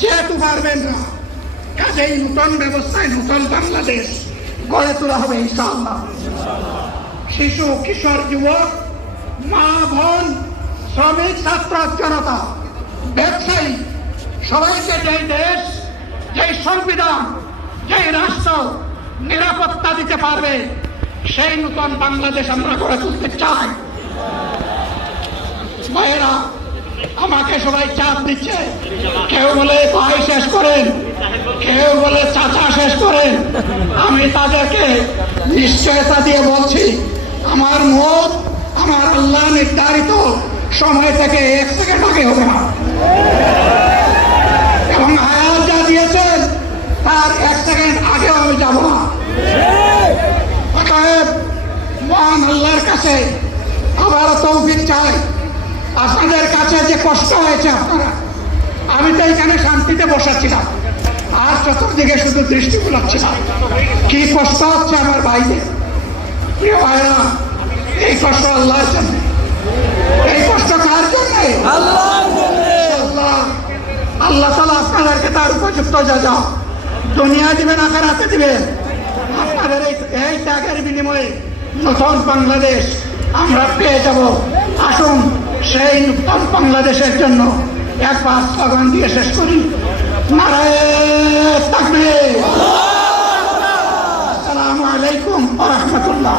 যেহেতু পারবেন না, কাজেই নূতন ব্যবস্থায় নূতন বাংলাদেশ গড়ে তোলা হবে ইনশাআল্লাহ। শিশু, কিশোর, যুবক, মা, বোন, শ্রমিক, ছাত্র, জনতা, ব্যবসায়ী, সবাইকে যেই দেশ, যেই সংবিধান, যেই রাষ্ট্র নিরাপত্তা দিতে পারবে, সেই নূতন বাংলাদেশ আমরা গড়ে তুলতে চাই। ভাইয়েরা, আমাকে সবাই চাপ দিচ্ছে, কেউ বলে ভাই শেষ করেন, কেউ বলে চাচা শেষ করেন। আমি তাদেরকে নিশ্চয়তা দিয়ে বলছি, আমার মত আমার আল্লাহ নির্ধারিত সময় থেকে 1 সেকেন্ড আগে হবে না, এবং হায়াত যা দিয়েছেন তার 1 সেকেন্ড আগেও আমি যাব না। অতএব মহান আল্লাহর কাছে আবারও তৌফিক চাই। আপনাদের কাছে যে কষ্ট হয়েছে আপনারা, আমি তো এখানে শান্তিতে বসাচ্ছিলাম, আর চতুর্দিকে শুধু দৃষ্টি বুলাচ্ছিলাম, কি কষ্ট হচ্ছে আমার ভাইদের। প্রিয় ভাইরা, এই কষ্ট আল্লাহর জন্য। এই কষ্ট কার জন্য? আল্লাহ তাআলা আপনাদেরকে তার উপযুক্ত যা দুনিয়া দিবেন, আখিরাতে দিবেন। আপনাদের এই ত্যাগের বিনিময়ে নতুন বাংলাদেশ আমরা পেয়ে যাব। আসুন সেই নতুন বাংলাদেশের জন্য একবার স্লোগান দিয়ে শেষ করি, নারায়ে তাকবীর। আসসালামু আলাইকুম ওয়া রাহমাতুল্লাহ।